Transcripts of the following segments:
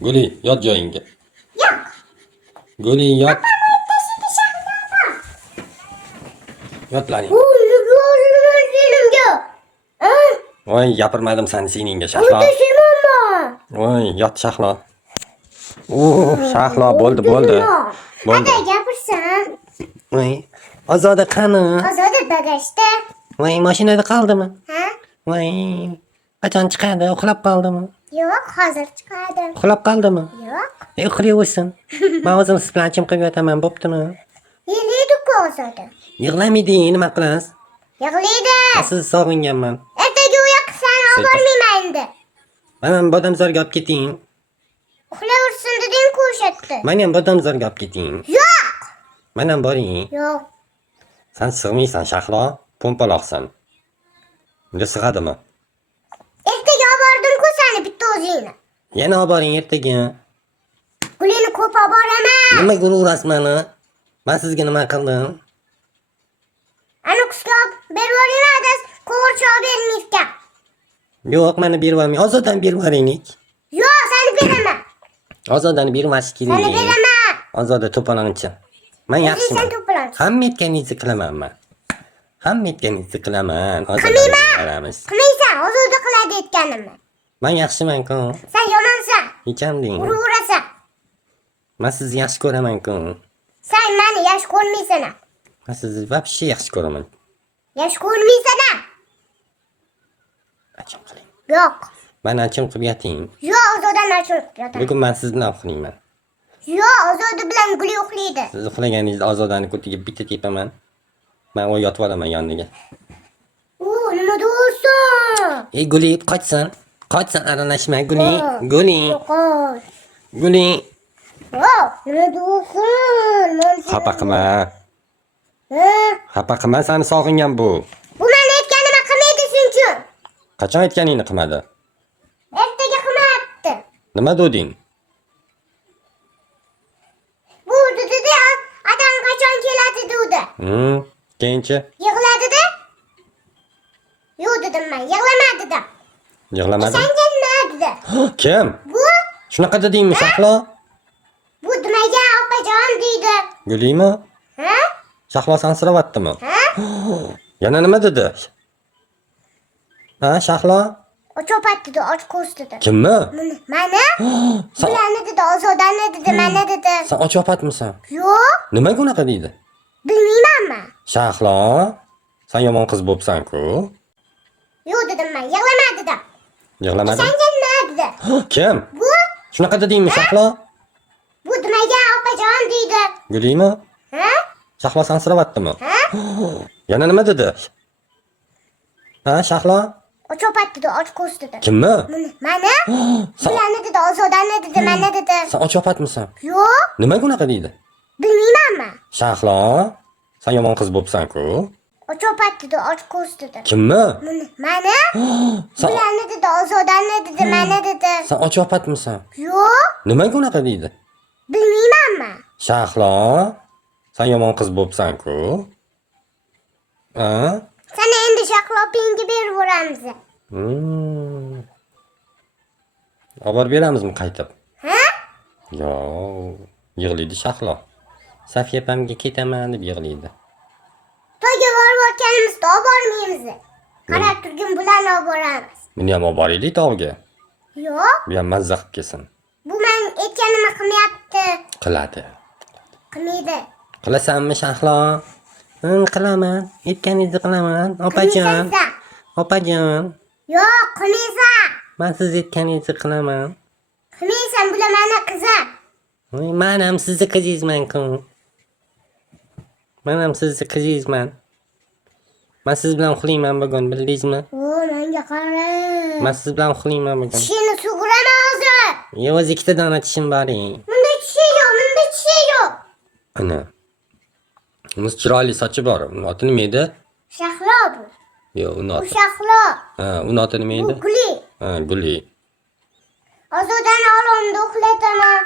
Guli, yot joyingga. Yo'q. Guli, yot. Tashida shaxlama. Yotlaring. O'zimga. Voy, gapirmadim sani seningga Shahlo. Tashimaman. Voy, yot Shahlo. Shahlo bo'ldi. Bo'ldi. Ada gapirsan. Voy, Ozoda qani? Ozoda bagajda. Voy, mashinada qoldimi? Ha? Voy, qachon chiqadi? Uxlab qoldimi? Yo'q, hozir chiqadi. Uxlab qoldimi? Yo'q. Uxlayversin. Men o'zim siz bilan chim qilib yotaman, bo'ptimi? Yig'laydi-ku Ozoda. Yig'lamaydi, nima qilasiz? Yig'laydi. Siz sog'inganman. Ertaga u yoqqa sani olib bormayman endi. Mana Bodomzorga olib keting. Uxlayversin deding-ku o'sha yerda. Meni ham Bodomzorga olib keting. Yo'q. Men ham boring. Yo'q. Sen sig'maysan Shahlo, po'mpaloqsan. Unda sig'adimi? Ertaga olib bordim-ku sani bitta o'zingni. Yana olib boring ertaga. Gulini ko'p olib boraman. Nimaga urasiz meni? Men sizga nima qildim? Ana qizga berib yuboringlar, adas qo'g'ircha olib beringizga. Yo'q, meni berib olmang. Ozodani berib yuboraylik. Yo'q, seni beraman. Ozodani bermash Seni kerak. beraman. Ozoda to'polonchi. Men yaxshiman. Sen to'polonchi. Hamma aytganingizni qilaman men. Hamma aytganingizni qilaman. Qilmayman. Qilmaysan, Ozoda qiladi aytganimni. Men yaxshiman-ku. Sen yomonsan. Hechamding. Uraverasan. Men sizni yaxshi ko'raman-ku. Sen meni yaxshi ko'rmaysan. Men sizni вообще yaxshi ko'raman. Yaxshi ko'rmaysan. Achim qiling. Yo'q. Men achim qilib yoting. Yo'q, Ozodan nachun yotaman. Bugun men siz bilan uxlayman. Yo'q, Ozoda bilan Guli uxlaydi. Siz uxlaganingizda Ozodani ko'tiga bitta tepaman. Men u yotib olaman yoniga. Nima deyapsan? Ey Guli, qochsin. Qochsin, aralashma Guli. Guli. Yo'q. Guli. Yo'q, nima deyapsan? Xafa qilma. Xafa qilma, seni sog'ingan bu. Bu men aytganimni qilmaydi sen uchun. Qachon aytganingni qilmadi? Ertaga qilmayapti. Nima deding? Bu dedi, adam qachon keladi dedi. Keyinchi? Yig'ladida? Yo'q dedim men, yig'lama dedim. Yig'lamadi. Senga nima dedi? Kim? Bu Shunaqa dedingmi, Shahlo? bu nimaga opajon deydi. Gulimi? Ha? Shahlo sansiravatdimi? Ha? Yana nima dedi? Ha, Shahlo? Ochopat dedi, och ko'z dedi. Kimmi? Mani? Sen, Bularni dedi, Ozodani dedi, mani dedi. sen ochopatmisan? Yo'q, Nimaga unaqa deydi? bilmayman men. Shahlo, sen yomon qiz bo'psan-ku. Yo'q dedim men, yig'lama dedim. Yig'lamading? Senga nima dedi? Kim? Bu Shunaqa dedingmi, Shahlo? bu nimaga opajon deydi. Gulimi? Ha? Shahlo sansiravatdimi? Ha? Yana nima dedi? Ha, Shahlo? Ochopat dedi, och ko'z dedi. Kimmi? Mani? Sen, Bularni dedi, Ozodani dedi, mani dedi. sen ochopatmisan? Yo'q, Nimaga unaqa deydi? bilmayman men. Shahlo, sen yomon qiz bo'psan-ku. Ochopat dedi, och ko'z dedi. Kimmi? Mani? Sen, Bularni dedi, Ozodani dedi, mani dedi. sen ochopatmisan? Yo'q, Nimaga unaqa deydi? bilmayman men. Shahlo, sen yomon qiz bo'psan-ku. Ha? Sana endi shaqlopingga berib yuboramiz. Olib borib beramizmi qaytib? Ha? Yo'q, yig'laydi Shahlo. Safiya opamga ketaman deb yig'laydi. To'yga borib o'tganimizda olib bormaymiz. Qarab turgin bularni olib boramiz. Buni ham olib boraylik tog'ga. Yo'q, Bu ham mazza qilib kelsin. bu men aytganimni qilmayapti. Qiladi. Qilmaydi. Qilasanmi Shahlo? Qilaman. Aytganingizni qilaman. Opajon. Qilmaysan. Opajon. Yo'q, qilmaysan. Men siz aytganingizni qilaman. Qilmaysan, bular meni qizim. Men ham sizni qizingizman-ku. Men ham sizni qizingizman. Men siz bilan uxlayman bugun, bildingizmi? Menga qara. Men siz bilan uxlayman bugun. Tishini sug'uraman hozir. O'zi ikkita dona tishim bor. Bunda tishi yo'q, bunda tishi yo'q. Ana. Uni chiroyli sochi bor. Uni oti nima edi? Shahlo bu. Yo'q, uni Bu oti. shahlo. Ha, uni oti nima Bu edi? Guli. Ha, Guli. Ozodani olamda uxlataman.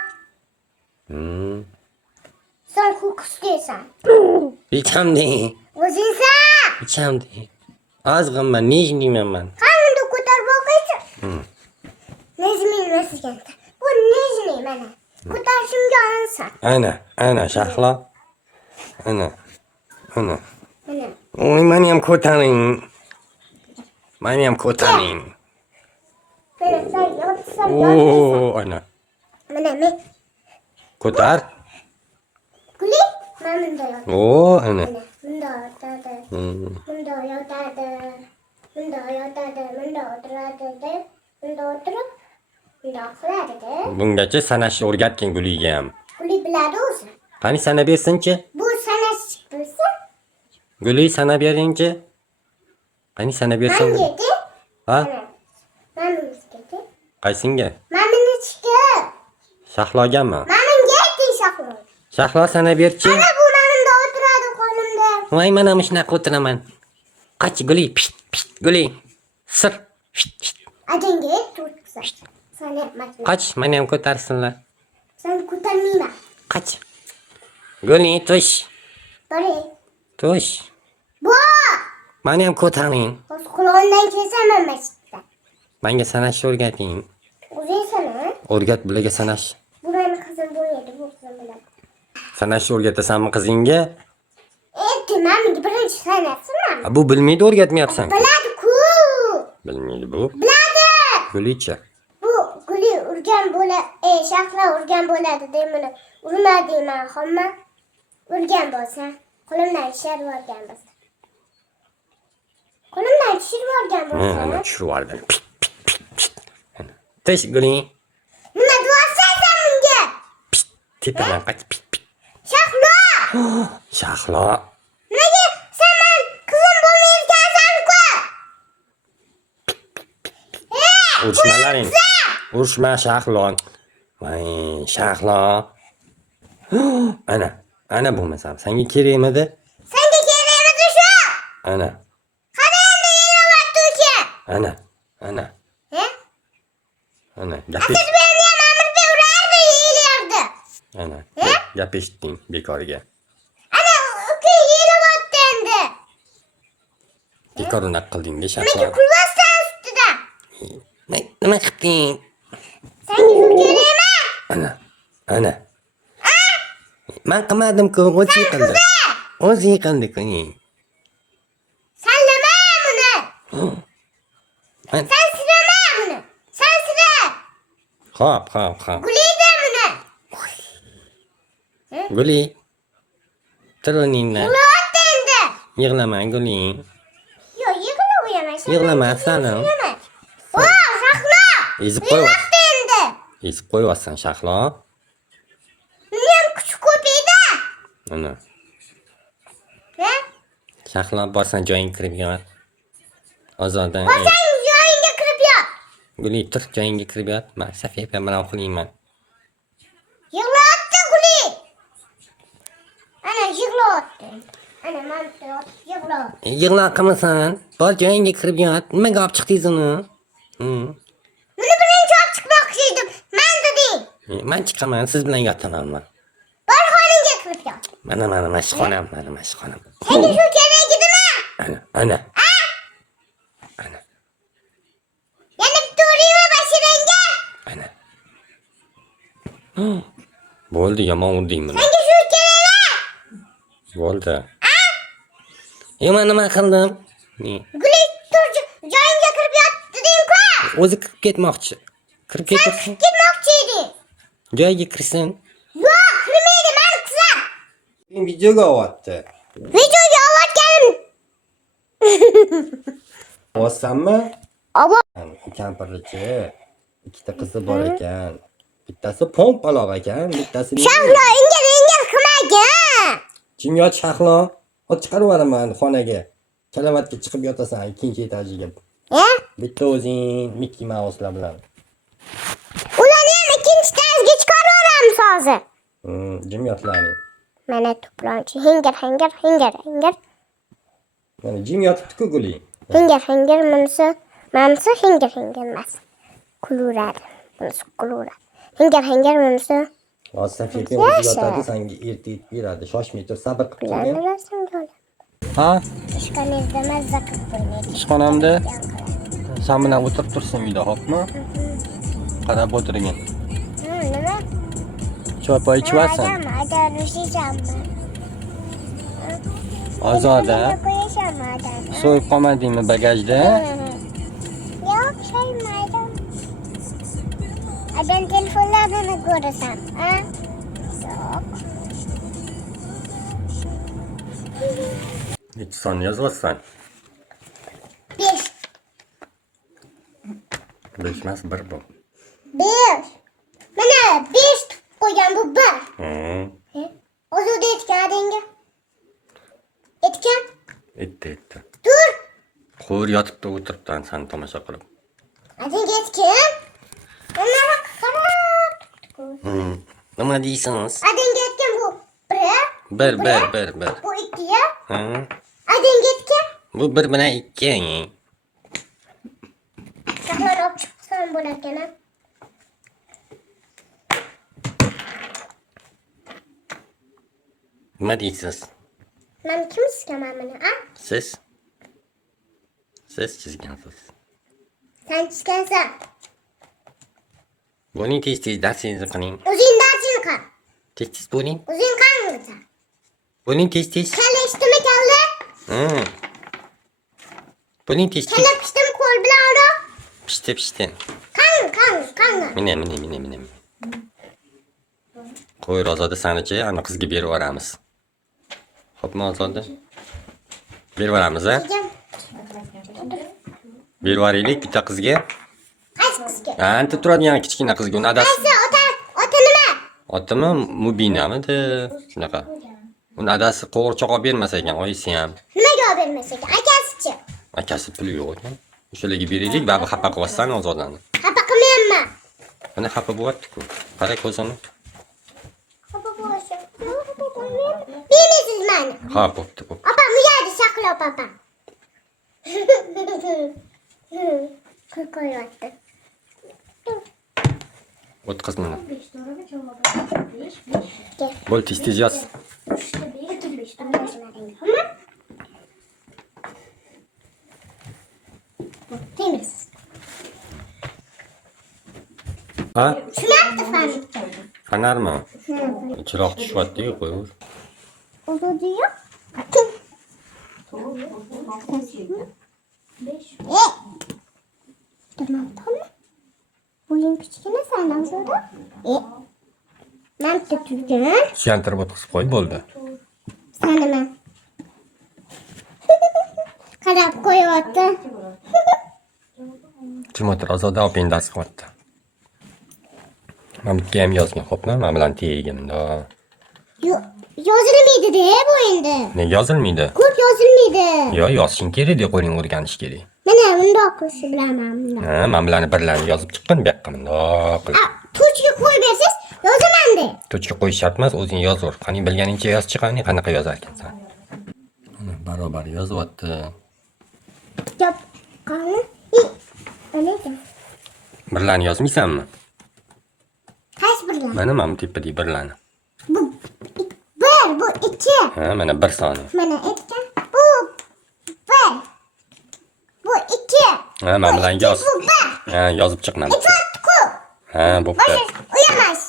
Sen ko'kisdaysan. Ichamdi. O'zingsan. Ichamdi. Ozg'inman, nijniyman men. Qanday ko'tarib boqaychi? Nejmi emas ekan. Bu nejni. Mana. Ko'tarishimga olinsan. Ana Shahlo. Ana. Mana. Oy, meni ham ko'taring. Meni ham ko'taring. Mana sen yotsam Oo, ana. Mana men. Ko'tar. Guli. Mana bunda yotadi. Oo, ana. Mana bunda yotadi. Bunda yotadi. Bunda yotadi. Bunda o'tiradi. Bunda o'tirib. Bunda uxlaydi. Bungacha sanashni o'rgatgan Guliga ham. Guli biladi o'zi. Qani sana bersinchi? Bu sanash bilsa. Guli sana beringchi. Qani sana bersin. Men yedi. Ha? Men yedi. Qaysinga? Maminichga. Shahlogami? Mamimga ayting Shahlo. Shahlo sana berchi. Ana bu mamimda o'tiradi qo'limda. Voy, mana bu shunaqa o'tiraman. Qach Guli, pist, pist, Guli. Sir. Pist, pist. Adanga turtsa. Sen yapmasın. Qach, meni ham ko'tarsinlar. Sen ko'tarmayman. Qach. Guli, tush. Bari. Tush. Bu. Meni ham ko'taring. O'z quloqdan kesaman masjidda. Menga sanashni o'rgating. O'zingsan-a? O'rgat bularga sanash. Bu meni qizim bo'ladi, bu qizim biladi. Sanashni o'rgatasanmi qizingga? Mamiga birinchi sanasimi? Bu bilmaydi, o'rgatmayapsan. Biladi-ku. Bilmaydi bu. Biladi. Gulicha. Bu Guli urgan bo'ladi, Shahlo urgan bo'ladi deymini. Urma deyman, xomma. Urgan bo'lsa, qo'limdan tushirib olgan bo'lsa. Qo'limdan tushirib olgan bo'lsa. Ana tushirib yubordim. Pit, pit, pit, pit. Tush Guli. Nima deyapsan menga? Pit, tepadan qach, pit, pit. Shahlo! Shahlo. Nimaga sen men qizim bo'lmayotgansan-ku? Urishmalaring. Urishma Shahlo. Voy, Shahlo. Ana bo'lmasa, senga kerakmidi? Senga kerakmidi shu? Ana. Qani endi yeyapti uka? Ana. He? Ana, Siz gapish. meni ham amirda urardi, yeyilardi. Ana. Gap eshitding bekorga. Ana uka yeyapti endi. Bekor unaqa qilding-da Nimaga Shahlo. kulmasdan ustida? Nima qilding? Senga shu kerakmi? Ana. Men qilmadim-ku, o'zi qildi. O'zi qildi-ku. Sallama buni. Men- Sen sirama buni. Sen sira. Xo'p. Gulida buni. Guli. Tilininglar. Uloqdi endi. Yig'lama Guli. Yo'q, yig'lamayman. Yig'lama, salim. O, Shahlo. Ezib qo'yvas. Uloqdi endi. Ezib qo'yvasan Shahlo. Meni ham kuch ko'p edi. Ana. Ha? Shahlo borsan joyingga kirib yot. Ozodan. Borsang joyingga kirib yot. Guli tur joyingga kirib yot. Men Safiya bilan uxlayman. Yig'layapti Guli. Ana yig'layapti. Ana manto yig'layapti. Yig'la qilmasan. Bor joyingga kirib yot. Nimaga olib chiqdingiz uni? Buni birinchi olib chiqmoqchi edim. Men dedim. Men chiqaman, siz bilan yotamanman. Bor xonangga kirib yot. Mana mashxonam, mana mashxonam. Senga shu kerak edimi? Ana. Yana bitta uraymi bashirangga? Ana. Bo'ldi, yomon urding buni. Senga shu kerakmi? Bo'ldi. Men nima qildim? Guli tur joyingga kirib yot dedim-ku. O'zi kirib ketmoqchi. Kirib ketsin. Ketmoqchi eding. Joyiga kirsin. Yo'q, kirmaydi, men qizim. Men videoga olyapti. Videoga olayotganim. Osanmi? Abo. Kampirchi. Ikkita qizi bor ekan. Bittasi pompaloq ekan, bittasi Shahlo, inga qilmagin. Jim yot Shahlo. Ot chiqarib yuboraman xonaga. Kalavatga chiqib yotasan ikkinchi etajiga. Bitta o'zing Mickey Mouse'lar bilan. Ularni ham ikkinchi etajga chiqarib yuboramiz hozir. Jim yotlaring. Mana to'planchi hingar. Mana jim yotibdi-ku Guli. Hingar bunisi hingar emas. Kuluradi. Bunisi kuluradi. Hingar bunisi. Hozir Safiya o'zi yotadi, senga ertib beradi. Shoshmay tur, sabr qilib turgin. Ha? Ishxonangizda mazza qilib qo'ymaydi. Ishxonamda sen bilan o'tirib tursin uyda, xo'pmi? Qarab o'tirgin. Nima? choy ichyapsan? Adam ushlaysanmi? Ozoda, Qo'yashanmi adamni? so'yib qolmadingmi bagajda? Yo'q, so'ymaydim. Adam telefonlarini ko'rasan, ha? Yo'q. Nechi sonni yozyapsan? 5. 5 emas, 1 bu. 5. Mana 5 qo'ygan bu 1. Ozoda aytgan adangga. Aytgan? Aytdi. Tur. Qo'r yotibdi, o'tiribdi seni tomosha qilib. Adangga aytgan. Mana qarab. Nima deysiz? Adangga aytgan bu 1. 1. Bu 2. Ha? Adangga aytgan. Bu 1 bilan 2. Shahlan olib chiqsam bo'lar ekan. Nima deysiz? Men kim chizganman buni, a? Siz chizgansiz. Sen chizgansan. Buning tez darsingizni qiling. O'zing darsini qil. Tez bo'ling. O'zing qilgin. Buning tez. Kalla ishdimi kalla? Buning tez. Kalla pishdimi qo'l bilan ura? Pishdi. Qani. Mina. Qo'y Ozoda sanichi, ana qizga berib yuboramiz. Xo'pmi Ozoda? Berib yuboramiz, a? Berib yuboraylik bitta qizga. Qaysi qizga? Anta turadigan kichkina qizga, uni adasi. Qaysi ota nima? Otimi Mubinamidi? Shunaqa. Uni adasi qo'g'irchoq olib bermas ekan, oyisi ham. Nimaga olib bermas ekan? Akasi-chi? Akasi puli yo'q ekan. O'shalarga beraylik, baribir xafa qilyapsan Ozodani. Xafa qilmayapman. Mana xafa bo'lyapti-ku. Qara ko'zini. Xafa bo'lsin. Bilmaysiz meni. Ha, bo'pti. Opam uyadi saqlab opam. Qo'yyapti. O'tqiz mana. Bo'l tez yoz. Bilmaysiz. Ha? Tushunapti fan. Fanarmi? Chiroq tushyapti-ku, qo'yur. Ozodi yo'q. Tamam. Bo'ying kichkina san Ozodi. Men turgan. Suyantirib o'tkazib qo'y, bo'ldi. Sen nima? Qarab qo'yapti. Kim o'tir Ozoda opang dars qilyapti. Men bitga ham yozgan, xo'pmi? Men bilan tegimda. Yozilmaydi-da bu endi. Nega yozilmaydi? Ko'p yozilmaydi. Yo, yozishing kerak deb qo'ying, o'rganish kerak. Mana bundoq qilishni bilaman. Ha, men bilan birlarni yozib chiqqin bu yoqqa bundoq qilib. Tuchga qo'yib bersiz, yozaman-da. Tuchga qo'yish shart emas, o'zing yozaver. Qani bilganingcha yoz chiqani, qanaqa yozar ekansan. Mana barobar yozyapti. Gap qani? Ana ekan. Birlarni yozmaysanmi? Qaysi birlar? Mana men tepadagi birlarni. Bu 2. Ha, mana 1 soni. Mana aytgan. Bu 1. Bu 2. Ha, men bilan yoz. Bu 1. Ha, yozib chiqmam. Aytibdi-ku. Ha, bo'pti. Uyamas.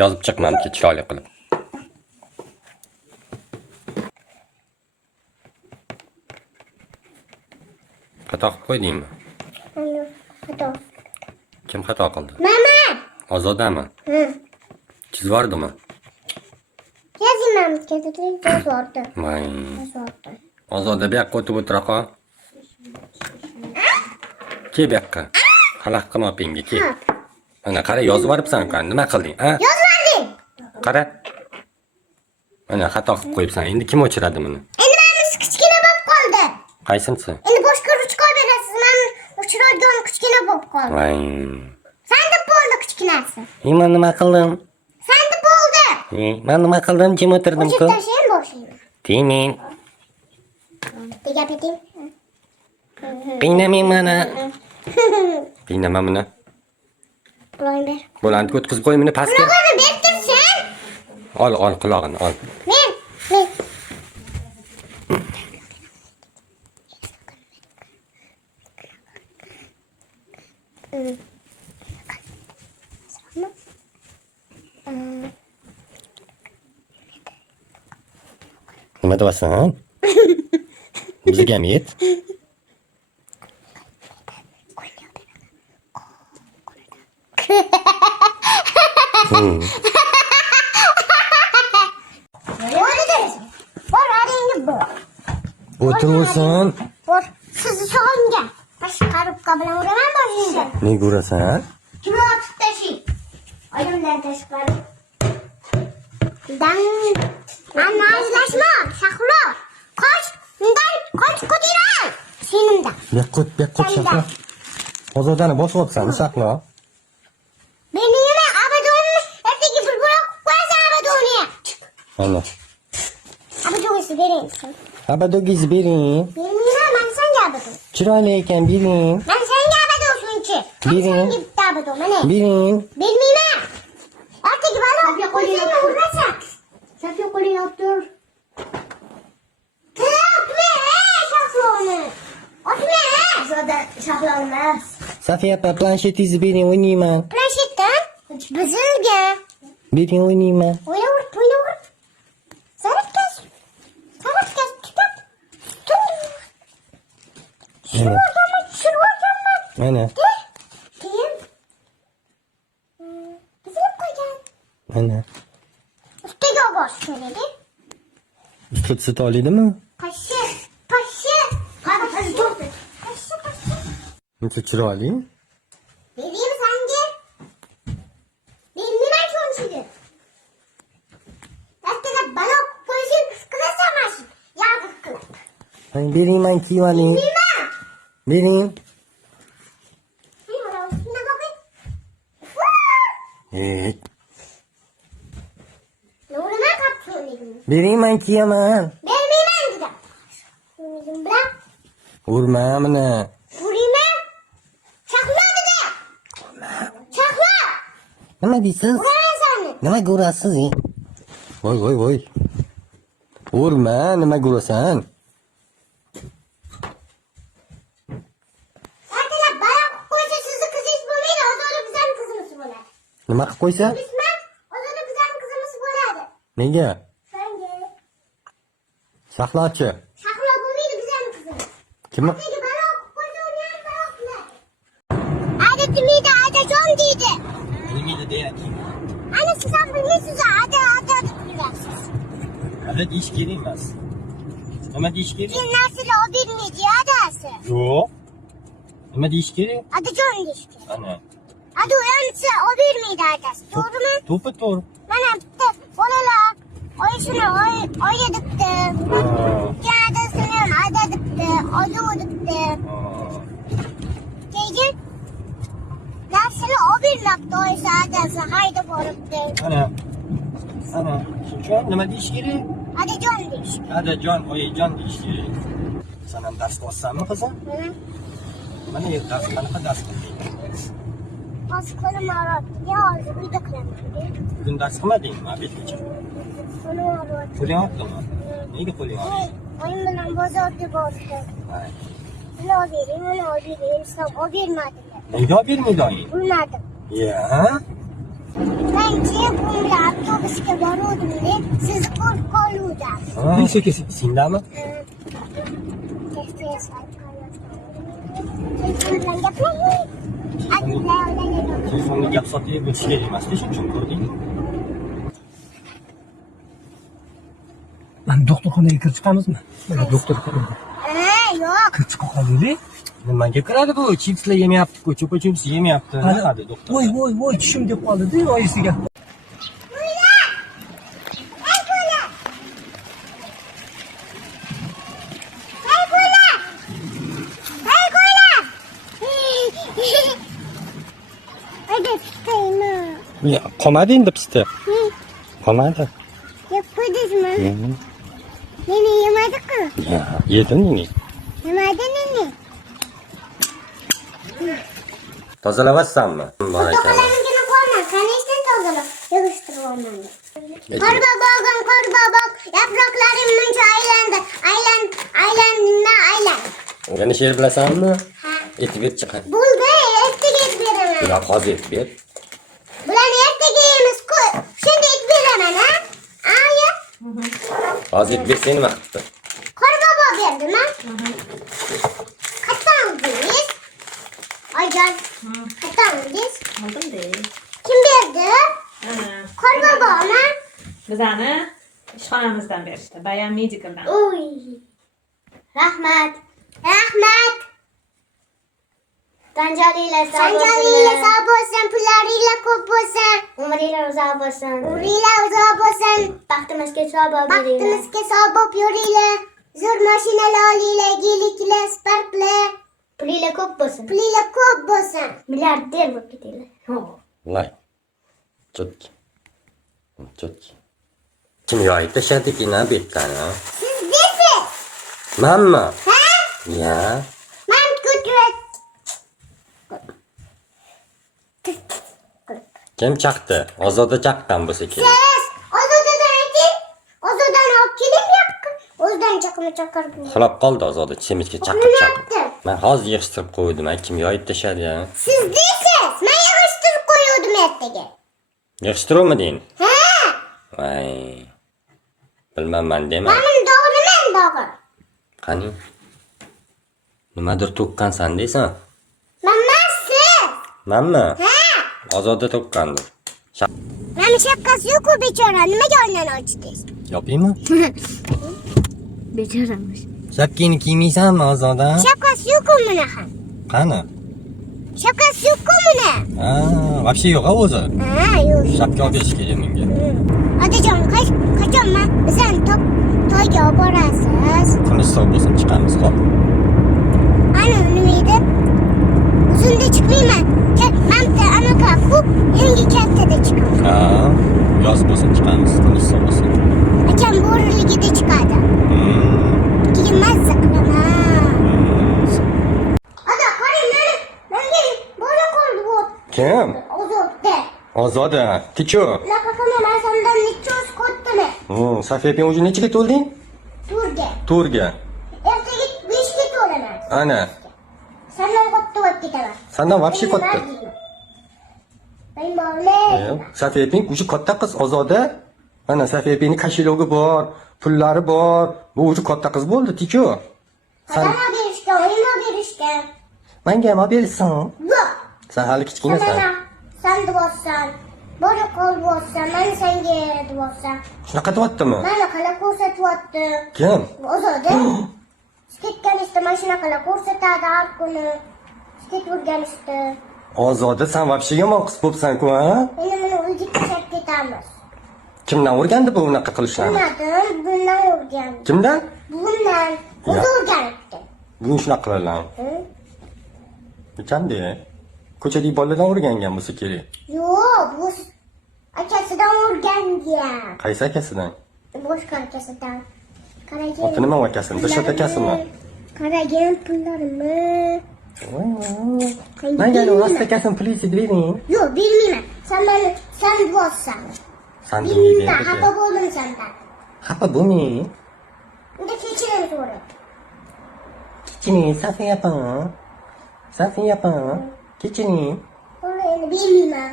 Yozib chiqmam chiroyli qilib. Xato qilib qo'ydingmi? Xato. Kim xato qildi? Mama. Ozodami? Chizib yubordimi? Yozaman, ketdi, yozordi. Voy. Yozordi. Ozoda bu yoqqa o'tib o'tira qol. Ke bu yoqqa. Xalaq qilma opangga, ke. Mana qara yozib yuboribsan, qani nima qilding, ha? Yozmading. Qara. Mana xato qilib qo'yibsan. Endi kim o'chiradi buni? Endi menimiz kichkina bo'lib qoldi. Qaysinisi? Endi boshqa ruchka berasiz. Men uchiradigan kichkina bo'lib qoldi. Voy. Senda bo'ldi kichkinasi. Men nima qildim? Senda bo'ldi. Men nima qildim? Kim o'tirdim-ku? O'chirib tashlayman boshlayman. Timin. Gap eting. Qiynamayman mana. Qiynama buni. Qulog'ini ber. Bo'lanti o'tkazib qo'y buni pastga. Qulog'ini ber tursin. Ol qulog'ini, ol. Men. Nima deyapsan? Bizga ham yet. Bor, aringni bor. O'tirsin. Bor, sizni sog'inga. Tashqaribqa bilan uraman boshingga. Nega urasan? Kimni otib tashing? Oyimdan tashqari. Anna izlashma, Shahlo. Qoch, undan qoch ko'taran. Senimdan. Bequt Shahlo. Hozirdan bosyapsan, Shahlo. Meni nima abadonni ertaga bir bo'roq qo'yasan abadonni. Mana. Abadonni bering. Abadogiz bering. Bermayman, men senga abadon. Chiroyli ekan bering. Men senga abadon shuncha. Bering. Senga bitta abadon, mana. Bering. Bermayman. Ertaga balo qo'yingni urmasak. Safiya qo'lingni olib tur. Otma, Shahloni. Otma. Zoda Shahlo emas. Safiya opa, planshetingizni bering, o'ynayman. Planshetdan buzilgan. Bering, o'ynayman. O'ynavur. Zaratkas. Tutat. Tushirvorganman. Mana. Keyin buzilib qo'ygan. Mana. Ustiga bosh kerak. Usta tsit oladimi? Pashsha. Qani pashsha. Uncha chiroyli. Beraymi senga? Bermayman shunchini. Ertaga balo qo'yishim qilasan mashin. Yag'ir qilib. Hay beringman kiyib oling. Bermayman. Bering. Nurima qapso'ligim. Beringman kiyaman. Bermayman dedim. Shunligim bilan Urma mana. urayman. Shahlo dedi. Shahlo. Nima deysiz? Uraman seni. Nimaga urasiz? Voy. Urma, nimaga urasan? Ertalab balo qo'ysa sizni qizingiz bo'lmaydi. Ozori bizning qizimiz bo'ladi. Nima qilib qo'ysa? Bismat, ozori bizning qizimiz bo'ladi. Nega? Senga. Shahlochi. Shahlo bo'lmaydi bizning qizimiz. Kimni? Nega balo qo'ysa uni ham balo qiladi. Ada demeydi, adajon deydi. Nima deyapti? Ana siz ham bilmaysiz, ada deb bilasiz. Hali deyish kerak emas. Nima deyish kerak? Keyin narsalar olib bermaydi, adasi. Yo'q. Nima deyish kerak? Adajon deyishdi. Ana. Ada uyansa olib bermaydi adasi, to'g'rimi? To'g'ri. Mana bitta bolalar oyishini oya debdi. Keyin adasini ham ada debdi, oyu debdi. Keyin narsalar olib bermabdi oyisi adasi, haydab boribdi. Ana. Shuning nima deyish kerak? Adajon deyishdi. Adajon, oyijon deyish kerak. Sen ham dars qilasanmi qizim? Mana yer dars qanaqa dars qilding? Hozir qo'lim og'riyapti. Hozir uyda qilaman. Bugun dars qilmadingmi obedgacha? Qo'lim og'riyapti. Qo'ling og'ridimi? Nega qo'ling og'riydi? Oyim bilan bozorga bordim. Buni olib bering, buni olib bering. Islom olib bermadilar. Nega olib bermaydi oying? Bilmadim. Ya. Men keyin bu bilan avtobusga boruvdim-da, sizni ko'rib qoluvdim. Sendami? Telefonga gap sotib o'tish kerak emas-da, shuning uchun ko'rdingmi? Mana doktorxonaga kirib chiqamizmi? Mana doktorxonaga. Yo'q. Kirib chiqa qolaylik. Nimaga kiradi bu? Chipslar yemayapti-ku, cho'pa-cho'ps yemayapti. Naqadi doktor? Voy, tushim deb qoldi-da oyisiga. Ya, qolmadi endi pista. Qolmadi. Yeb qo'ydingizmi? Meni yemadi-ku. Ya, yedim neni. Yemadi neni? Tozalayapsanmi? Bor ekan. To'qalamigini qo'yma, kanishdan tozalab, yig'ishtirib olmam. Qorbobog, yaproqlarim muncha aylandi. Yana she'r bilasanmi? Aytib ber chiqadi. Bo'ldi, ertaga aytib beraman. Yo'q, hozir aytib ber. Bularni ertaga yeymiz-ku. Shunday aytib beraman, ha? Aya. Ozodbek seni nima qilibdi? Qora bobo berdimi? Qayerdan oldingiz? Oyijon, qayerdan oldingiz? Oldim-da. Kim berdi? Ana, Qora bobomi? bizani ishxonamizdan berishdi. Bayan Medical'dan. Uy. Rahmat. Rahmat. Sancaringlar Sanjaringlar sog' bo'lsin, pullaringlar ko'p bo'lsin. umringlar uzoq bo'lsin. Umringlar uzoq bo'lsin. Baxtimizga sog' bo'ling. Baxtimizga sog' bo'lib yuringlar. Zo'r mashinalar olinglar, geliklar, sparklar. Pulinglar ko'p bo'lsin. Pulinglar ko'p bo'lsin. Milliarder bo'lib ketinglar. Voy. Chotki. Chotki. Kim yoyib tashladi na bu yerdan? Siz deysiz. Manmi? Ha? Ya. Men ko'trat. Kim chaqdi? Ozoda chaqqan bo'lsa kerak. Siz ozodadan ayting. Ozodan olib keling bu yoqqa. O'zidan chaqma chaqirdi. Uxlab qoldi Ozoda, semizga chaqib Nima chaqib. yaptı? Men hozir yig'ishtirib qo'ydim. Kim yoyib tashladi ya? Siz deysiz. Men yig'ishtirib qo'yuvdim ertaga. Yig'ishtiruvmiding? Ha? Voy. Bilmayman dema. Men dog'i. Qani? Nimadir to'kkansan deysan? Men siz. Manmi? Ha? Ozoda to'kkandir. Meni shapkasi yo'q-ku bechora. Nimaga oynani ochdingiz? Yopaymi? Bechoramas. Shapkani kiymaysanmi Ozoda? Shapkasi yo'q-ku meni ham. Qani? Shapkasi yo'q-ku meni. Ha, вообще yo'q o'zi. Ha, yo'q. Shapka olib berish kerak menga. Otajon, qachon bizani to'yga olib borasiz? Kuni hisob bo'lsin chiqamiz, xo'p. Ana nima edi? Uzunda chiqmayman. Mamta anaqa-ku, yangi kattada chiqaman. Ha, yoz bo'lsin chiqamiz, kuni hisob bo'lsin. Akam bo'riligida chiqadi. Keyin mazza qilaman. Ada, qarang menga bola qoldi bu. Kim? Ozodda. Ozoda, tichu. Laqaqana masamdan necho'z qo'ttimi? Safiyaning o'zi nechaga to'lding? Turga. To'rga. Ertaga 5ga to'laman. Ana, Sandan qo'tta bo'lib ketaman. sandan вообще katta. Men borlar. Safiyaping o'zi katta qiz Ozoda. Ana Safiyapingning kashilogi bor, pullari bor. Bu o'zi katta qiz bo'ldi, tichu. Qadama berishgan, o'yinma berishgan. Menga nima bersan? Yo'q. Sen hali kichkinasan. Sen duvosan. Bora qol bo'lsan, men senga duvosan. Shunaqa deyaptimi? Meni qala ko'rsatyapti. Kim? O'zida. Ketganishda mashina qala ko'rsatadi har kuni. Ket o'rganishdi. Ozoda, sen вообще yomon qiz bo'psan-ku, ha? Endi buni uyga tashlab ketamiz. Kimdan o'rgandi bu unaqa qilishlarni? Bilmadim, bundan o'rgandi. Kimdan? Bundan o'zi o'rganibdi. Bugun shunaqa qilaman. Qachonda? Ko'chadagi bolalardan o'rgangan bo'lsa kerak. Yo'q, bu akasidan o'rgangan. Qaysi akasidan? Boshqa akasidan. Qaragin. Oti nima akasini? Dilshod akasimi? Qaragin pullarimni. Menga rost akasini pulini bering. Yo'q, bermayman. Sen bossan. Sen Bilmayman, xafa bo'ldim sendan. Xafa bo'lmang. Unda kechirim so'ra. Kechiring, Safiya opa. Safiya opa. Kechiring. Uni endi bilmayman.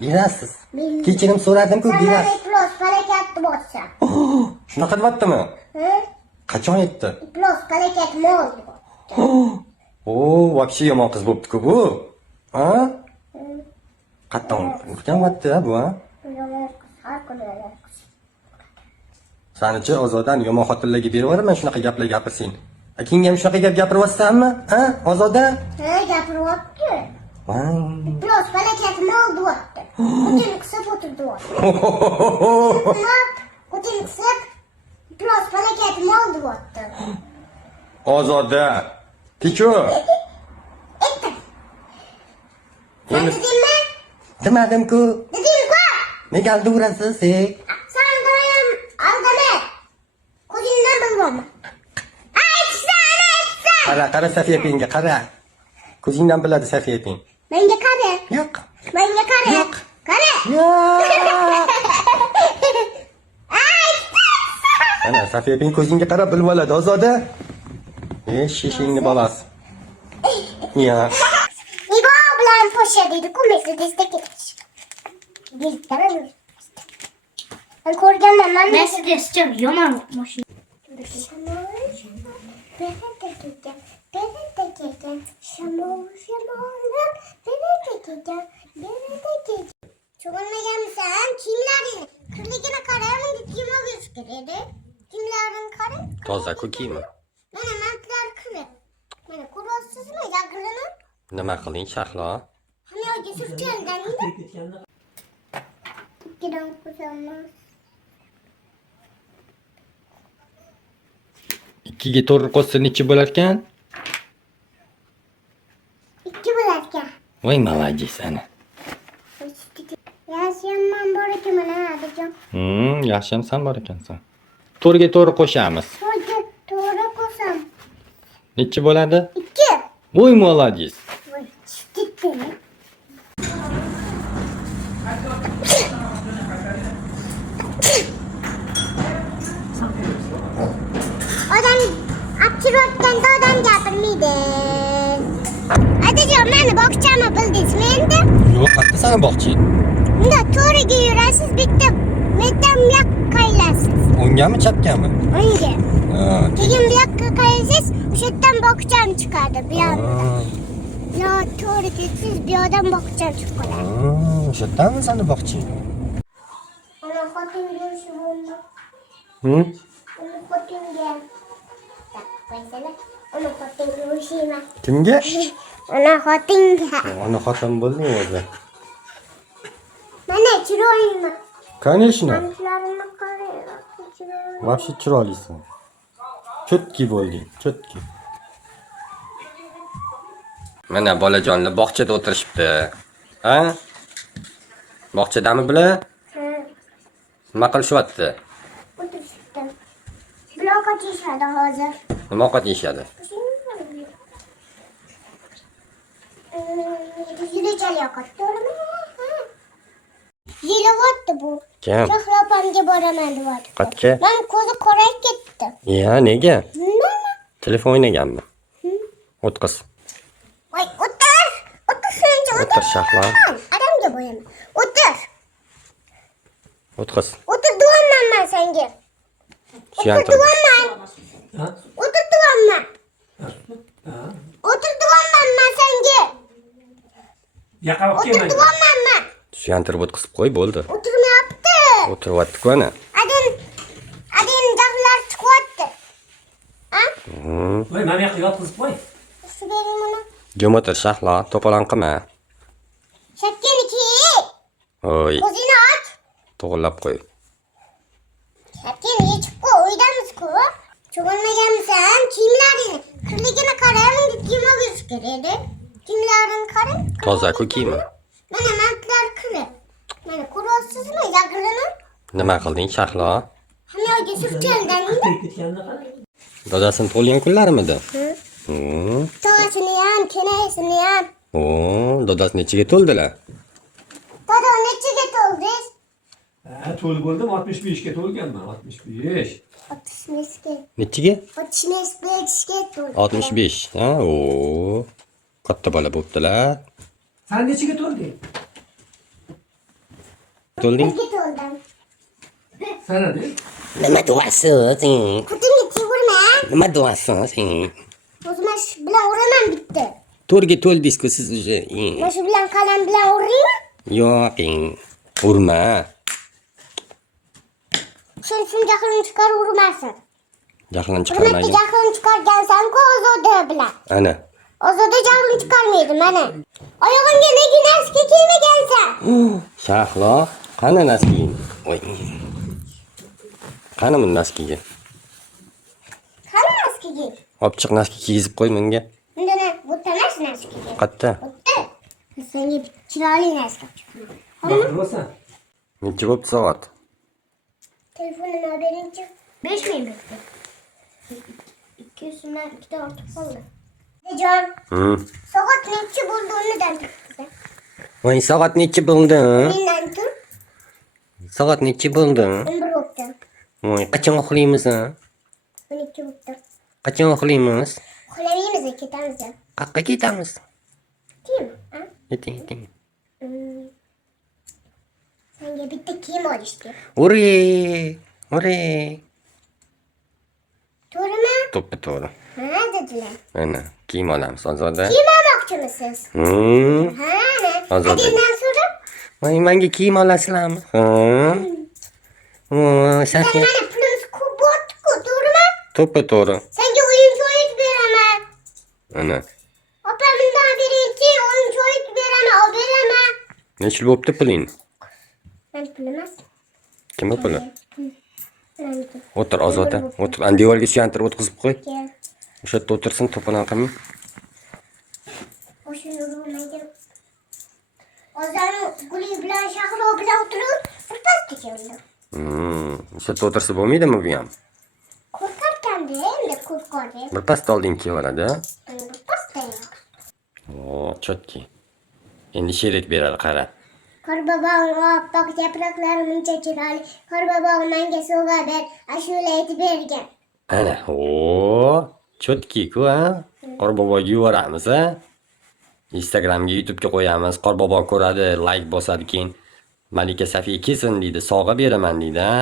Berasiz. Bilmayman. Kechirim so'radim-ku, Sen berasiz. plus palakatni bossan. Shunaqa deyaptimi? Ha? Qachon aytdi? Plus palakat mol. Вообще yomon qiz bo'pti-ku bu. Ha? Qattan urganyapti bu, ha? Har kuni. Sanichi Ozodan yomon xotinlarga berib yuboraman shunaqa gaplar gapirsang. Akingga ham shunaqa gap gapiryapsanmi? Ha? Ozoda? Ha, gapiryapti. Voy. Plus palakat mol deyapti. O'tin qisib o'tirdi. O'tin qisib plus palakat mol deyapti. Ozoda. Tichu. Sen dedingmi? Demadim-ku. Deding-ku? Nega aldaverasiz, ey? Sen doim aldama. Ko'zingdan bilmayman. Aytsan. Qara Safiya opangga qara. Ko'zingdan biladi Safiya opang. Menga qara. Yo'q. Menga qara. Yo'q. Qara. Yo'q. Ana Safiya opang ko'zingga qarab bilib oladi Ozoda. Shishingni bolasi. Ya. Ibo bilan po'sha deydi-ku, Mercedesda ketish. Biltaran. Ben ko'rganman, Mercedes yomon mashina. Çoğunlayan kimlerin kırlıkına kararını kime gösterirdi? Kimlerin karı? Toza-ku kiyimi. Mana mantlar kırı. Mana kuralsızmı yakırını? Nima qiling, Shahlo? Hamyoga surtgandan ikkidan qo'shamiz. 2 ga 4 qo'shsa necha bo'lar ekan? 2 bo'larkan. Voy, молодец ana. Yashaman bor ekan mana Adijon. Yaxshiyam san bor ekansan. 4 ga 4 qo'shamiz. To'g'ri qo'sham. Necha bo'ladi? 2. Voy, молодец. Voy, chiqdi. Odam apchirotganda odam gapirmaydi. Adijon, meni bog'chami bildingizmi endi? Yo'q, qayerda sani boqchi? Unda to'riga yurasiz, bitta metam yoqqa qaylasiz. O'ngami, chapgami? O'ngga. Ha, Keyin bu yoqqa qaysiz, o'sha yerdan bog'cham chiqadi bu yoqqa. Yo, to'g'ri ketsiz, bu yoqdan bog'cham chiqib qoladi. o'sha yerdanmi sani boqchi? Ana xotinga shu bo'ldi. Uni xotinga. Qo'ysana. Uni xotinga o'shima. Kimga? Ana xotinga. Ona xotin bo'lding o'zi. Mana chiroyli. Конечно. Qanchalarni qarang. Вообще chiroylisan. Cho'tki bo'lding, cho'tki. Mana bolajonlar bog'chada o'tirishibdi. Ha? Bog'chadami bular? Nima qilishyapti? O'tirishibdi. Bular qochishadi hozir. Nima ovqat yeyishadi? Juda chalyapti, to'g'rimi? Yeyapti bu. Kim? Shohlopamga boraman deyapti. Qayerga? Men ko'zi qorayib ketdi. Ya, nega? Nima? Telefon o'ynaganmi? O'tqiz. Voy, o'tir. O'tir shuncha O'tir, Shahlo. Adamga bo'yaman. O'tir. O'tqiz. O'tir deyapman men senga. O'tir Suyantir. deyapman. Ha? O'tir deyapman. Ha? O'tir deyapman men senga. Yaqa olib O'tir kelmang. deyapman men. Suyantirib o'tqizib qo'y, bo'ldi. O'tirmayapti. O'tiryapti-ku ana. Adin jahlar chiqyapti. Ha? Voy, mana yoqqa yotqizib qo'y. Shu bering buni. Jim o'tir, Shahlo, to'polon qilma. Shakkani ki. Oy, Ko'zini och. to'g'irlab qo'y. Shakkani yechib qo'y. Uydamizku. Cho'g'ilmaganmisan? Kiyimlaring kirligini qarang, kiyimga yurish kerak edi. Kiyimlaring qarang. Toza-ku kiyimi. Mana mantlar kirib. Mana ko'ryapsizmi yaqirini? Nima qilding, Shahlo? Hamyoga surtgandan Ketganini qara. Dadasini tug'ilgan kunlarimidi? tog'asini ham, kenayasini ham. Dadasi nechaga to'ldilar? Dada nechaga to'ldingiz? Ha, to'lib bo'ldim, 65 ga to'lganman, 65. 65 ga. Nechaga? 65 ga to'ldim. 65. Ha, katta bola bo'ptilar. Sen nechiga to'lding? To'lding? Birga to'ldim. Sana de. Nima duasi sen? Xutimga tegurma. Nima duasi sen? O'zim shu bilan uraman bitta. To'rga to'ldingiz-ku siz уже. Mana shu bilan qalam bilan uraymi? Yo'q, urma. Shuni jahlini chiqarib urmasin. Jahlini Hurmatli chiqarmagin. jahlini chiqargansan-ku Ozoda bilan. Ana. Ozoda jahlini chiqarmaydi mana. Oyog'ingga nega naska kiymagansan? Shahlo, qani naskiging? Voy. Qani bu naskiga? Qani naskaga? Olib chiq naski kiygizib qo'y menga. Bunda bu tanash naskaga. Qatta. Bo'pti. Senga chiroyli naska. Baqirasan. Necha bo'pti soat? Telefonini beringchi. 5000 bitti. 200 so'mdan 2 ta ortib qoldi. Jon, soat necha bo'ldi unidan turibsan? Voy, soat necha bo'ldi? Mendan tur. Soat necha bo'ldi? 11 bo'ldi. Voy, qachon uxlaymiz? 12 bo'ldi. Qachon uxlaymiz? Uxlamaymiz, ketamiz. Qayerga ketamiz? Kim? Ha? Yeting. Senga bitta kiyim olishdi. Ure. To'ppa-to'g'ri. Ha, dedilar. Mana, kiyim olamiz, Ozoda. Kiyim olmoqchimisiz? Ha, Ozoda. adangdan so'rab, Voy, menga kiyim olasizlarmi? Safiya. mana pulimiz ko'p bo'pti-ku, to'g'rimi? To'ppa-to'g'ri. Senga o'yinchoq beraman. Ana. Opamdan beringchi, o'yinchoq beraman, olib beraman. Necha yil bo'pti puling? Men pul emas. Kimga puli? Meniki. O'tir, Ozoda. O'tir. Devorga suyantirib o'tkazib qo'y. Kel. O'sha yerda o'tirsin, to'polon qilmang. O'shani urmaydi. Ozani guli bilan Shahlo bilan o'tirib, birpasga keldi. O'sha yerda o'tirsa bo'lmaydimi bu ham? Qo'rqarkanda, endi qo'rqardi. Birpasda oldin keladi. Birpasda yo'q. Chotki. Endi sherik beradi, qara. Qorbobong oppoq yaproqlari muncha chiroyli. Qorbobong menga sovg'a ber, ashula aytib bergan. Ana, chotki-ku, ha? Qorboboga yuboramiz, ha? Instagramga, YouTube'ga qo'yamiz. Qorbobo ko'radi, like bosadi, keyin Malika Safiya kelsin deydi, sovg'a beraman deydi, ha?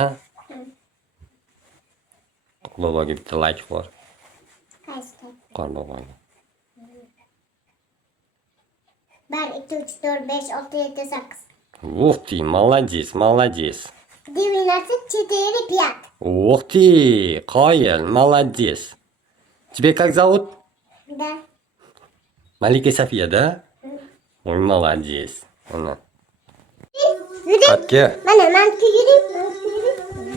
Qorboboga bitta like bor. Qaysi? Qorboboga. 1, 2, 3, 4, 5, 6, 7, 8. Ух ты, молодец, молодец. 12, 4, 5. Ух ты, Кайл, молодец. Тебя как зовут? Да. Malika Safiya, да? Ой, молодец. Ana. Yürü. Qatga. Mana meniki yürü.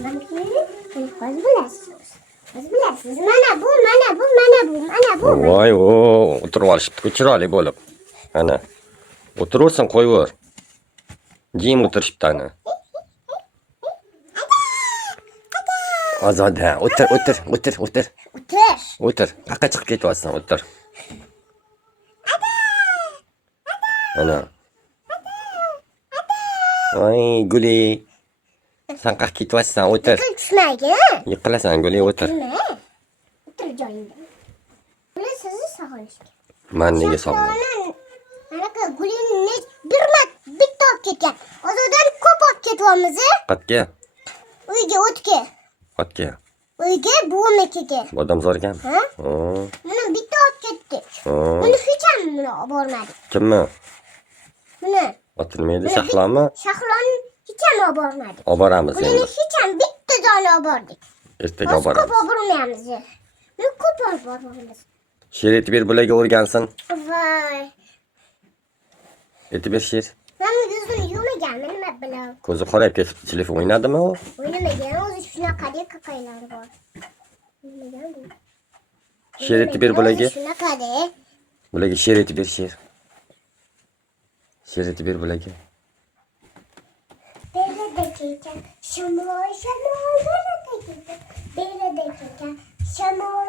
Meniki yürü. Hozir bilasiz. Hozir bilasiz. Mana bu, mana bu, mana bu, mana bu. Voy, o'tirib olishibdi, chiroyli bo'lib. Ana. O'tiraversin, qo'yaver. Jim o'tirishibdi ana. Ozoda, o'tir. O'tir. O'tir. Qayoqqa chiqib ketyapsan, o'tir. Ana. Voy, Guli. Sen qayerga ketyapsan, o'tir. Yiqil tushmagin. Yiqilasan, Guli, o'tir. Nima? O'tir joyingda. Buni sizni sog'inishga. Men nega sog'man? Anaqa gulini bitta olib ketgan. Ozodan ko'p olib ketyapmiz. Qayerga? Uyga o'tga. Qayerga? Uyga buvimnikiga. Odamzorgami? Ha? Buni bitta olib ketdi. Ha. Buni hech ham buni olib bormadi. Kimmi? Buni Otilmaydi, Shahlomi? Shahloni hech ham olib bormadi. Olib boramiz Buni endi. hech ham bitta dona olib bordik. Ertaga olib Ko'p boramiz. olib bormaymiz. Buni ko'p olib boramiz. She'r aytib ber, bularga o'rgansin. Voy. Aytib ber she'r. Men yuzimni yuvmaganman, nima bilan? Ko'zi qorayib ketibdi, telefon o'ynadimi u? O'ynamagan, o'zi shunaqadek qaqaylari bor. O'ynamagan bu. She'r aytib ber bularga. Shunaqadek. Bularga she'r aytib ber, she'r. She'r aytib ber bularga. Berada kekan, shamol, berada kekan. Berada kekan, shamol,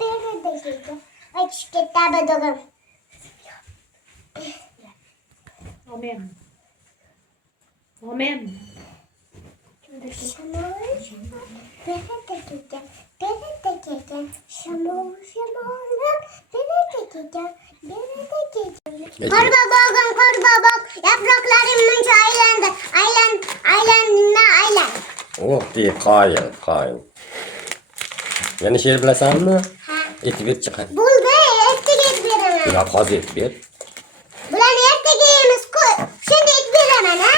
berada kekan. Aytishib ketdi abadog'im. Amen. Amen. Shamol, berada kekan, berada kekan. Shamol, berada kekan, berada kekan. Qorbobog, yaproqlarim muncha aylandi. Aylan. Oh, qoyil. Yana she'r bilasanmi? Ha. Aytib ber chiqin. Bo'ldi, ertaga aytib beraman. Yo, hozir aytib ber. Bularni ertaga yeymiz-ku. Shunda aytib beraman, ha?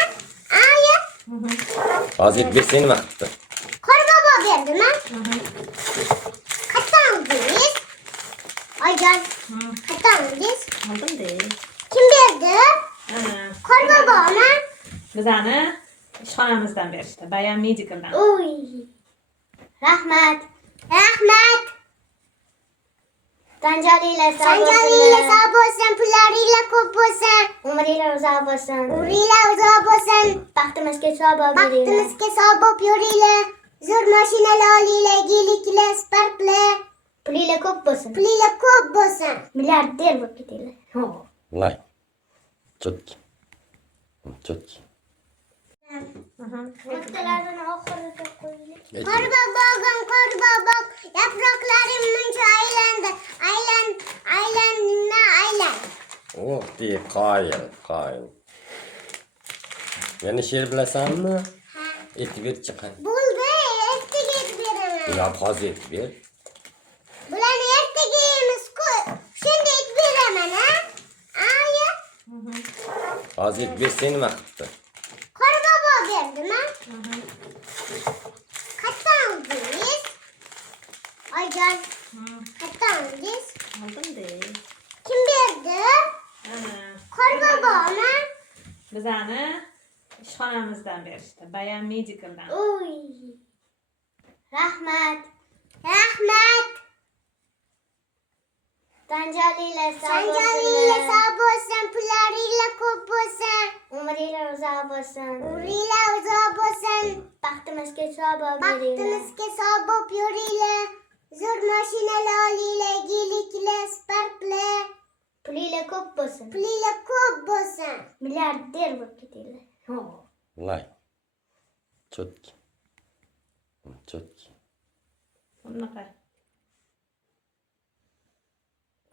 Aya. Hozir aytib bersang nima qilibdi? Qorbobo berdimi? Qayerdan oldingiz? Oyijon. Qayerdan oldingiz? Aldım de. Kim berdi? Ana. Qorboboni? Bizani ishxonamizdan berishdi. Bayan Medical'dan. Uy. Rahmat. Janjalinglar Sanjolingiz sog' bo'lsin, pullaringlar ko'p bo'lsin. Umringlar uzoq bo'lsin. Uringlar uzoq bo'lsin. Baxtimizga sog' bo'linglar. Baxtimizga sog' bo'lib yuringlar. Zo'r mashinalar olinglar, geliklar, sparklar. Pulinglar ko'p bo'lsin. Pulinglar ko'p bo'lsin. Milliarder bo'lib ketinglar. Voy. Chotki. O'rtalardan oxiriga qo'ying. Qorbobog, yaproqlarim muncha aylandi. Aylan. Oh, qoyil. Yana she'r bilasanmi? Aytib ber chiqin. Bo'ldi, ertaga aytib beraman. Yo, hozir aytib ber. Hozir bersang nima qilibdi? Qora bobo berdimi? Qayerdan oldingiz? Oyijon, qayerdan oldingiz? Oldim-da. Kim berdi? Ana. Qora bobomi? Bizani ishxonamizdan berishdi. Bayan Medical'dan. Uy. Rahmat. Rahmat. Sanjalilar sağ Sanjalilar bo'lsin. sog' bo'lsin, pullaringlar ko'p bo'lsin. Umringlar uzoq bo'lsin. Umringlar uzoq bo'lsin. Baxtimizga sog' bo'ling. Baxtimizga sog' bo'lib yuringlar. Zo'r mashinalar olinglar, geliklar, sparklar. Pulinglar ko'p bo'lsin. Pulinglar ko'p bo'lsin. Milliarder bo'lib ketinglar. Lay. Chotki. Chotki. Bunaqa.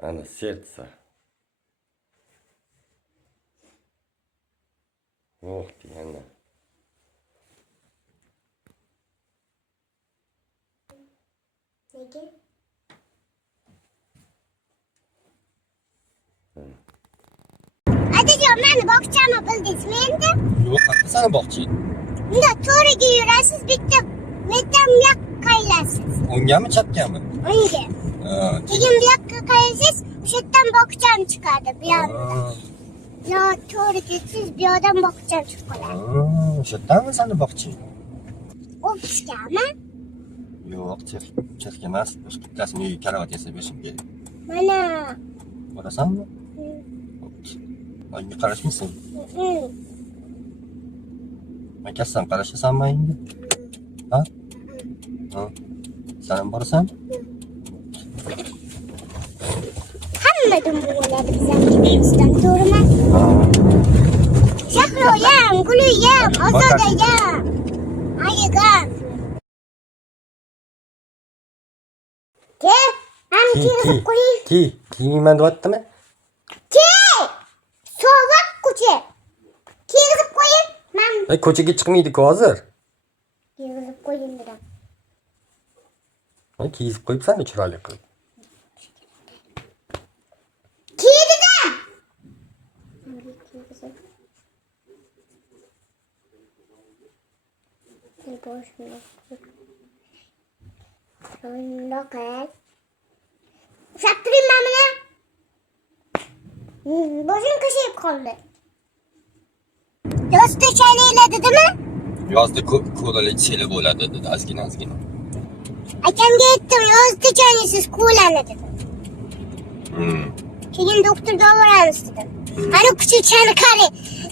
Ana serдце. Oh, deganda. Nega? Adajon, meni bog'chami bildingizmi endi? Yo'q, qanaqa sana boqchi? Unda to'riga yurasiz, bitta metam qayilasiz. O'ngami, chapgami? Unga. Keyin bu yoqqa qayilasiz, o'sha yerdan bog'cham chiqadi. Bu yo to'g'ri ketsangiz, bu yoqdan bog'cham chiqib qoladi. O'sha yerdanmi sani boqchi? Ofisgami? Yo'q, chexga emas, boshqa bittasini uyga karavot yasab berishim kerak. Mana. Borasanmi? Menga qarashmaysan? Akasidan qarashasanmi endi? Ha? Ha. Sen ham borasan? Hammadan bo'ladi bizdan, to'g'rimi? Shahroyam, Guluyam, Ozodayam, Ayigam. Ke, ham kiyib qo'ying. Kiymayman deyaptimi? Ke! Sovuq ko'cha. Kiyib qo'ying. Men Ko'chaga chiqmaydi-ku hozir. kiyib qo'ying dedim. Kiyib qo'yibsan chiroyli qilib. Kiydim. Shundoq. Ushlab turayman mana. Boshim qashib qoldi. Do'stda chalaylar dedimi? Yozda ko'lali chela bo'ladi dedi, ozgina. Akamga aytdim, yozda chalaysiz ko'lani dedim. Keyin doktorga boramiz dedim. Qani kuchukchani qari.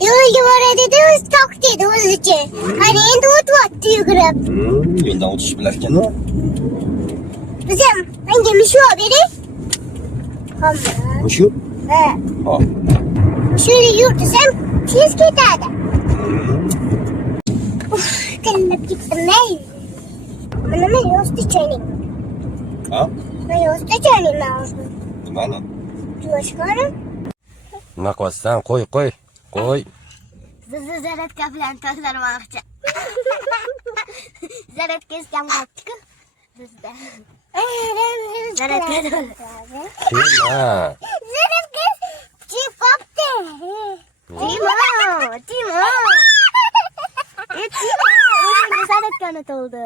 Yo'lga boradi dedi, o'zi toq dedi o'zicha. Qani endi o'tyapti yugurib. Yo'ldan o'tish bilar ekan-ku. Bizam menga misho bering. Hamma. Shu? Ha. Ha. Shuni yurtsam tez ketadi. Qilib ketdim-ey. Mana men yozda chalayman. Ha? Men yozda chalayman. Nimani? Jo'shqori. Nima qilyapsan? Qo'y. Bizni zaradka bilan tozalamoqchi. Zaradka iskam qolibdi-ku. Bizda. Zaradka. Zaradka chip qopti. Timo. Timo. O'sha zaratkani to'ldi.